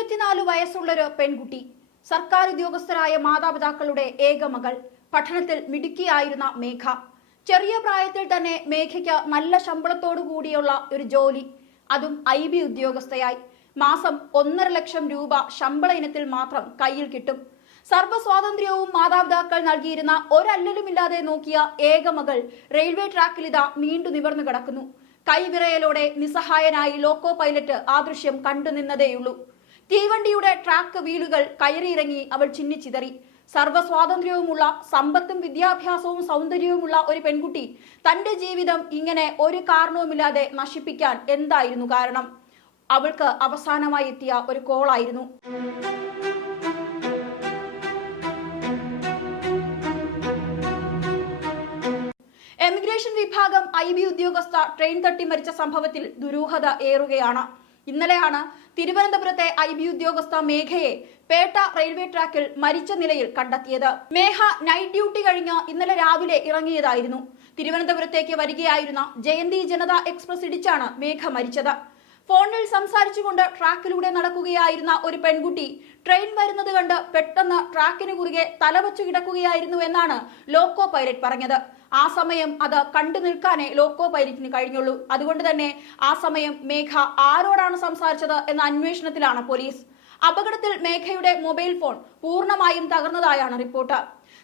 24 വയസ്സുള്ളൊരു പെൺകുട്ടി, സർക്കാർ ഉദ്യോഗസ്ഥരായ മാതാപിതാക്കളുടെ ഏക മകൾ, പഠനത്തിൽ മിടുക്കിയായിരുന്ന മേഘ. ചെറിയ പ്രായത്തിൽ തന്നെ മേഘയ്ക്ക് നല്ല ശമ്പളത്തോടു കൂടിയുള്ള ഒരു ജോലി, അതും IB ഉദ്യോഗസ്ഥയായി. മാസം 1.5 ലക്ഷം രൂപ ശമ്പള ഇനത്തിൽ മാത്രം കയ്യിൽ കിട്ടും. സർവ്വസ്വാതന്ത്ര്യവും മാതാപിതാക്കൾ നൽകിയിരുന്ന ഒരല്ലലുമില്ലാതെ നോക്കിയ ഏക മകൾ റെയിൽവേ ട്രാക്കിൽ ഇതാ നീണ്ടു നിവർന്നു കിടക്കുന്നു. കൈവിറയലോടെ നിസ്സഹായനായി ലോക്കോ പൈലറ്റ് ആ ദൃശ്യം കണ്ടുനിന്നതേയുള്ളൂ. തീവണ്ടിയുടെ ട്രാക്ക് വീലുകൾ കയറിയിറങ്ങി അവൾ ചിന്നിച്ചിതറി. സർവ്വസ്വാതന്ത്ര്യവുമുള്ള സമ്പത്തും വിദ്യാഭ്യാസവും സൗന്ദര്യവുമുള്ള ഒരു പെൺകുട്ടി തന്റെ ജീവിതം ഇങ്ങനെ ഒരു കാരണവുമില്ലാതെ നശിപ്പിക്കാൻ എന്തായിരുന്നു കാരണം? അവൾക്ക് അവസാനമായി എത്തിയ ഒരു കോളായിരുന്നു. എമിഗ്രേഷൻ വിഭാഗം IB ഉദ്യോഗസ്ഥ ട്രെയിൻ തട്ടി മരിച്ച സംഭവത്തിൽ ദുരൂഹത ഏറുകയാണ്. ഇന്നലെയാണ് തിരുവനന്തപുരത്തെ IB ഉദ്യോഗസ്ഥ മേഘയെ പേട്ട റെയിൽവേ ട്രാക്കിൽ മരിച്ച നിലയിൽ കണ്ടെത്തിയത്. മേഘ നൈറ്റ് ഡ്യൂട്ടി കഴിഞ്ഞ് ഇന്നലെ രാവിലെ ഇറങ്ങിയതായിരുന്നു. തിരുവനന്തപുരത്തേക്ക് വരികയായിരുന്ന ജയന്തി ജനത എക്സ്പ്രസ് ഇടിച്ചാണ് മേഘ മരിച്ചത്. ഫോണിൽ സംസാരിച്ചുകൊണ്ട് ട്രാക്കിലൂടെ നടക്കുകയായിരുന്ന ഒരു പെൺകുട്ടി ട്രെയിൻ വരുന്നത് കണ്ട് പെട്ടെന്ന് ട്രാക്കിന് കുറുകെ തലവച്ചു കിടക്കുകയായിരുന്നു എന്നാണ് ലോക്കോ പൈലറ്റ് പറഞ്ഞത്. ആ സമയം അത് കണ്ടു നിൽക്കാനേ ലോക്കോ പൈലറ്റിന് കഴിഞ്ഞുള്ളൂ. അതുകൊണ്ട് തന്നെ ആ സമയം മേഘ ആരോടാണ് സംസാരിച്ചത് എന്ന അന്വേഷണത്തിലാണ് പോലീസ്. അപകടത്തിൽ മേഘയുടെ മൊബൈൽ ഫോൺ പൂർണ്ണമായും തകർന്നതായാണ് റിപ്പോർട്ട്.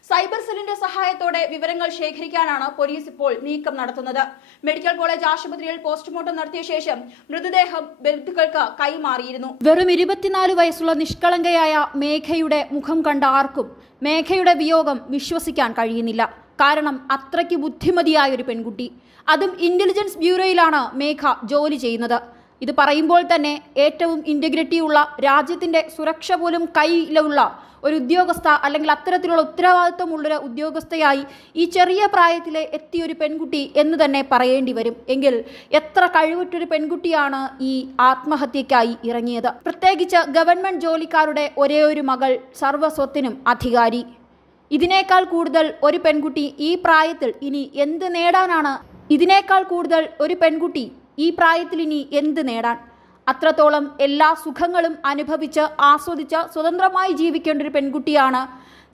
സൈബർ സെല്ലിന്റെ സഹായത്തോടെ വിവരങ്ങൾ ശേഖരിക്കാനാണ് പോലീസ് ഇപ്പോൾ നീക്കം നടത്തുന്നത്. മെഡിക്കൽ കോളേജ് ആശുപത്രിയിൽ പോസ്റ്റ്മോർട്ടം നടത്തിയ ശേഷം മൃതദേഹം ബന്ധുക്കൾക്ക് കൈമാറിയിരുന്നു. വെറും 24 വയസ്സുള്ള നിഷ്കളങ്കയായ മേഘയുടെ മുഖം കണ്ട ആർക്കും മേഘയുടെ വിയോഗം വിശ്വസിക്കാൻ കഴിയുന്നില്ല. കാരണം അത്രയ്ക്ക് ബുദ്ധിമതിയായ ഒരു പെൺകുട്ടി, അതും ഇന്റലിജൻസ് ബ്യൂറോയിലാണ് മേഘ ജോലി ചെയ്യുന്നത്. ഇത് പറയുമ്പോൾ തന്നെ ഏറ്റവും ഇന്റഗ്രിറ്റി ഉള്ള, രാജ്യത്തിന്റെ സുരക്ഷ പോലും കയ്യിലുള്ള ഒരു ഉദ്യോഗസ്ഥ, അല്ലെങ്കിൽ അത്തരത്തിലുള്ള ഉത്തരവാദിത്വമുള്ളൊരു ഉദ്യോഗസ്ഥയായി ഈ ചെറിയ പ്രായത്തിലെ എത്തിയൊരു പെൺകുട്ടി എന്ന് തന്നെ പറയേണ്ടി വരും. എങ്കിൽ എത്ര കഴിവുറ്റൊരു പെൺകുട്ടിയാണ് ഈ ആത്മഹത്യക്കായി ഇറങ്ങിയത്. പ്രത്യേകിച്ച് ഗവൺമെന്റ് ജോലിക്കാരുടെ ഒരേ ഒരു മകൾ, സർവ്വസ്വത്തിനും അധികാരി. ഇതിനേക്കാൾ കൂടുതൽ ഒരു പെൺകുട്ടി ഈ പ്രായത്തിൽ ഇനി എന്ത് നേടാനാണ്? ഇതിനേക്കാൾ കൂടുതൽ ഒരു പെൺകുട്ടി ഈ പ്രായത്തിൽ ഇനി എന്ത് നേടാൻ? അത്രത്തോളം എല്ലാ സുഖങ്ങളും അനുഭവിച്ച് ആസ്വദിച്ച് സ്വതന്ത്രമായി ജീവിക്കേണ്ട ഒരു പെൺകുട്ടിയാണ്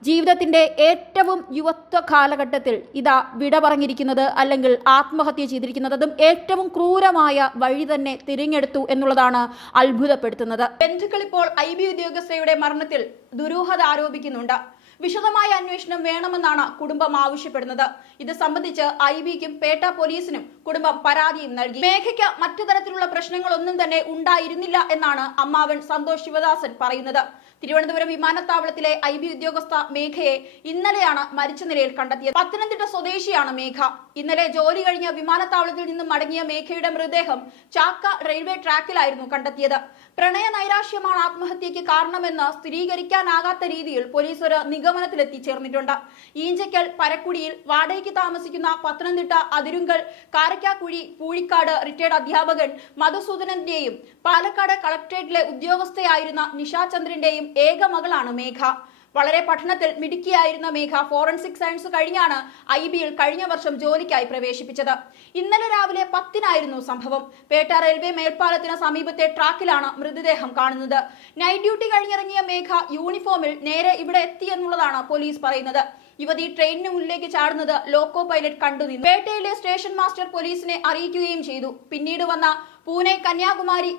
ജീവിതത്തിൻ്റെ ഏറ്റവും യുവത്വ കാലഘട്ടത്തിൽ ഇതാ വിട പറഞ്ഞിരിക്കുന്നത്, അല്ലെങ്കിൽ ആത്മഹത്യ ചെയ്തിരിക്കുന്നത്. അതും ഏറ്റവും ക്രൂരമായ വഴി തന്നെ തിരഞ്ഞെടുത്തു എന്നുള്ളതാണ് അത്ഭുതപ്പെടുത്തുന്നത്. ബന്ധുക്കൾ ഇപ്പോൾ IB ഉദ്യോഗസ്ഥയുടെ മരണത്തിൽ ദുരൂഹത ആരോപിക്കുന്നുണ്ട്. വിശദമായ അന്വേഷണം വേണമെന്നാണ് കുടുംബം ആവശ്യപ്പെടുന്നത്. ഇത് സംബന്ധിച്ച് IBക്കും പേട്ട പോലീസിനും കുടുംബം പരാതിയും നൽകി. മേഘയ്ക്ക് മറ്റു തരത്തിലുള്ള പ്രശ്നങ്ങളൊന്നും തന്നെ ഉണ്ടായിരുന്നില്ല എന്നാണ് അമ്മാവൻ സന്തോഷ് ശിവദാസൻ പറയുന്നത്. തിരുവനന്തപുരം വിമാനത്താവളത്തിലെ IB ഉദ്യോഗസ്ഥ മേഘയെ ഇന്നലെയാണ് മരിച്ച നിലയിൽ കണ്ടെത്തിയത്. പത്തനംതിട്ട സ്വദേശിയാണ് മേഘ. ഇന്നലെ ജോലി കഴിഞ്ഞ് വിമാനത്താവളത്തിൽ നിന്നും മടങ്ങിയ മേഘയുടെ മൃതദേഹം ചാക്ക റെയിൽവേ ട്രാക്കിലായിരുന്നു കണ്ടെത്തിയത്. പ്രണയ നൈരാശ്യമാണ് ആത്മഹത്യക്ക് കാരണമെന്ന് സ്ഥിരീകരിക്കാനാകാത്ത രീതിയിൽ പോലീസ് ഒരു നിഗമനത്തിലെത്തിച്ചേർന്നിട്ടുണ്ട്. ഈഞ്ചക്കൽ പരക്കുടിയിൽ വാടകയ്ക്ക് താമസിക്കുന്ന പത്തനംതിട്ട അതിരുങ്കൽ കാരക്കാക്കുഴി പൂഴിക്കാട് റിട്ടയർഡ് അധ്യാപകൻ മധുസൂദനന്റെയും പാലക്കാട് കളക്ടറേറ്റിലെ ഉദ്യോഗസ്ഥയായിരുന്ന നിഷാചന്ദ്രന്റെയും ഏക മകളാണ് മേഘ. വളരെ പഠനത്തിൽ മിടുക്കിയായിരുന്ന മേഘ ഫോറൻസിക് സയൻസ് കഴിഞ്ഞാണ് IBയിൽ കഴിഞ്ഞ വർഷം ജോലിക്കായി പ്രവേശിപ്പിച്ചത്. ഇന്നലെ രാവിലെ 10-നായിരുന്നു സംഭവം. പേട്ട റെയിൽവേ മേൽപ്പാലത്തിന് സമീപത്തെ ട്രാക്കിലാണ് മൃതദേഹം കാണുന്നത്. നൈറ്റ് ഡ്യൂട്ടി കഴിഞ്ഞിറങ്ങിയ മേഘ യൂണിഫോമിൽ നേരെ ഇവിടെ എത്തിയെന്നുള്ളതാണ് പോലീസ് പറയുന്നത്. യുവതി ട്രെയിനിന് മുന്നിലേക്ക് ചാടുന്നത് ലോക്കോ പൈലറ്റ് കണ്ടുനിന്നു. പേട്ടയിലെ സ്റ്റേഷൻ മാസ്റ്റർ പോലീസിനെ അറിയിക്കുകയും ചെയ്തു. പിന്നീട് വന്ന പൂനെ കന്യാകുമാരി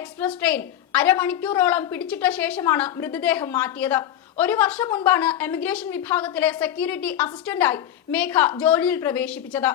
എക്സ്പ്രസ് ട്രെയിൻ അരമണിക്കൂറോളം പിടിച്ചിട്ട ശേഷമാണ് മൃതദേഹം മാറ്റിയത്. 1 വർഷം മുൻപാണ് എമിഗ്രേഷൻ വിഭാഗത്തിലെ സെക്യൂരിറ്റി അസിസ്റ്റന്റായി മേഘ ജോലിയിൽ പ്രവേശിപ്പിച്ചത്.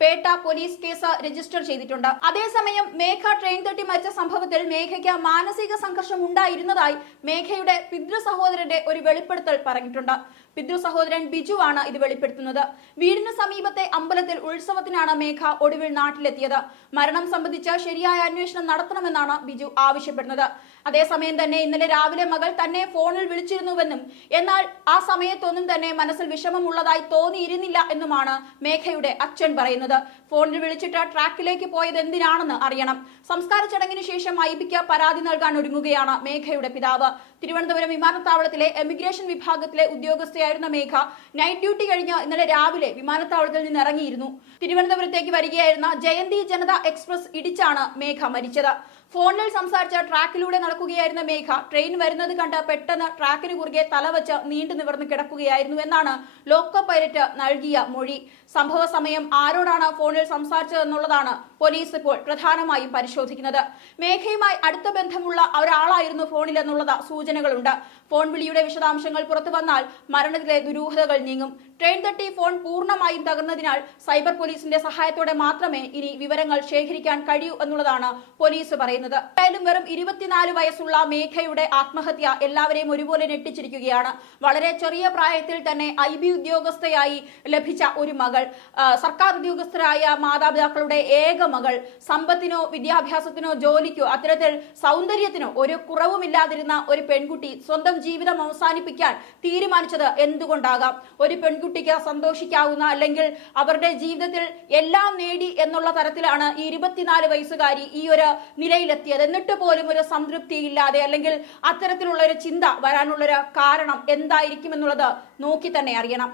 പേട്ട പോലീസ് കേസ് രജിസ്റ്റർ ചെയ്തിട്ടുണ്ട്. അതേസമയം മേഘ ട്രെയിൻ തട്ടി മരിച്ച സംഭവത്തിൽ മേഘയ്ക്ക് മാനസിക സംഘർഷം ഉണ്ടായിരുന്നതായി മേഘയുടെ പിതൃ സഹോദരന്റെ ഒരു വെളിപ്പെടുത്തൽ പറഞ്ഞിട്ടുണ്ട്. പിതൃ സഹോദരൻ ബിജു ആണ് ഇത് വെളിപ്പെടുത്തുന്നത്. വീടിന് സമീപത്തെ അമ്പലത്തിൽ ഉത്സവത്തിനാണ് മേഘ ഒടുവിൽ നാട്ടിലെത്തിയത്. മരണം സംബന്ധിച്ച് ശരിയായ അന്വേഷണം നടത്തണമെന്നാണ് ബിജു ആവശ്യപ്പെടുന്നത്. അതേസമയം തന്നെ ഇന്നലെ രാവിലെ മകൾ തന്നെ ഫോണിൽ വിളിച്ചിരുന്നുവെന്നും എന്നാൽ ആ സമയത്തൊന്നും തന്നെ മനസ്സിൽ വിഷമമുള്ളതായി തോന്നിയിരുന്നില്ല എന്നുമാണ് മേഘയുടെ അച്ഛൻ പറയുന്നത്. ഫോണിൽ വിളിച്ചിട്ട് ട്രാക്കിലേക്ക് പോയത് എന്തിനാണെന്ന് അറിയണം. സംസ്കാര ചടങ്ങിന് ശേഷം IBക്ക് പരാതി നൽകാൻ ഒരുങ്ങുകയാണ് മേഘയുടെ പിതാവ്. തിരുവനന്തപുരം വിമാനത്താവളത്തിലെ എമിഗ്രേഷൻ വിഭാഗത്തിലെ ഉദ്യോഗസ്ഥയായിരുന്ന മേഘ നൈറ്റ് ഡ്യൂട്ടി കഴിഞ്ഞ് ഇന്നലെ രാവിലെ വിമാനത്താവളത്തിൽ നിന്ന് ഇറങ്ങിയിരുന്നു. തിരുവനന്തപുരത്തേക്ക് വരികയായിരുന്ന ജയന്തി ജനത എക്സ്പ്രസ് ഇടിച്ചാണ് മേഘ മരിച്ചത്. ഫോണിൽ സംസാരിച്ച ട്രാക്കിലൂടെ നടക്കുകയായിരുന്ന മേഘ ട്രെയിൻ വരുന്നത് കണ്ട് പെട്ടെന്ന് ട്രാക്കിന് കുറുകെ തലവച്ച് നീണ്ടു നിവർന്ന് കിടക്കുകയായിരുന്നു എന്നാണ് ലോക്കോ പൈലറ്റ് നൽകിയ മൊഴി. സംഭവ സമയം ആരോടാണ് ഫോണിൽ സംസാരിച്ചതെന്നുള്ളതാണ് പോലീസ് ഇപ്പോൾ പ്രധാനമായും പരിശോധിക്കുന്നത്. മേഘയുമായി അടുത്ത ബന്ധമുള്ള ഒരാളായിരുന്നു ഫോണിൽ എന്നുള്ളത് സൂചനകളുണ്ട്. ഫോൺ വിളിയുടെ വിശദാംശങ്ങൾ പുറത്തു വന്നാൽ മരണത്തിലെ ദുരൂഹതകൾ നീങ്ങും. ട്രെയിൻ തട്ടി ഫോൺ പൂർണ്ണമായും തകർന്നതിനാൽ സൈബർ പോലീസിന്റെ സഹായത്തോടെ മാത്രമേ ഇനി വിവരങ്ങൾ ശേഖരിക്കാൻ കഴിയൂ എന്നുള്ളതാണ് പോലീസ് പറയുന്നത്. എന്തായാലും വെറും 24 വയസ്സുള്ള മേഘയുടെ ആത്മഹത്യ എല്ലാവരെയും ഒരുപോലെ ഞെട്ടിച്ചിരിക്കുകയാണ്. വളരെ ചെറിയ പ്രായത്തിൽ തന്നെ IB ഉദ്യോഗസ്ഥയായി ലഭിച്ച ഒരു മകൾ, സർക്കാർ ഉദ്യോഗസ്ഥരായ മാതാപിതാക്കളുടെ ഏക മകൾ, സമ്പത്തിനോ വിദ്യാഭ്യാസത്തിനോ ജോലിക്കോ അത്തരത്തിൽ സൗന്ദര്യത്തിനോ ഒരു കുറവുമില്ലാതിരുന്ന ഒരു പെൺകുട്ടി സ്വന്തം ജീവിതം അവസാനിപ്പിക്കാൻ തീരുമാനിച്ചത് എന്തുകൊണ്ടാകാം? ഒരു പെൺകുട്ടിക്ക് സന്തോഷിക്കാവുന്ന അല്ലെങ്കിൽ അവരുടെ ജീവിതത്തിൽ എല്ലാം നേടി എന്നുള്ള തരത്തിലാണ് ഈ 24 വയസ്സുകാരി ഈ ഒരു നിലയിലെത്തിയത്. എന്നിട്ട് പോലും ഒരു സംതൃപ്തിയില്ലാതെ അല്ലെങ്കിൽ അത്തരത്തിലുള്ള ഒരു ചിന്ത വരാനുള്ളൊരു കാരണം എന്തായിരിക്കും എന്നുള്ളത് നോക്കി തന്നെ അറിയണം.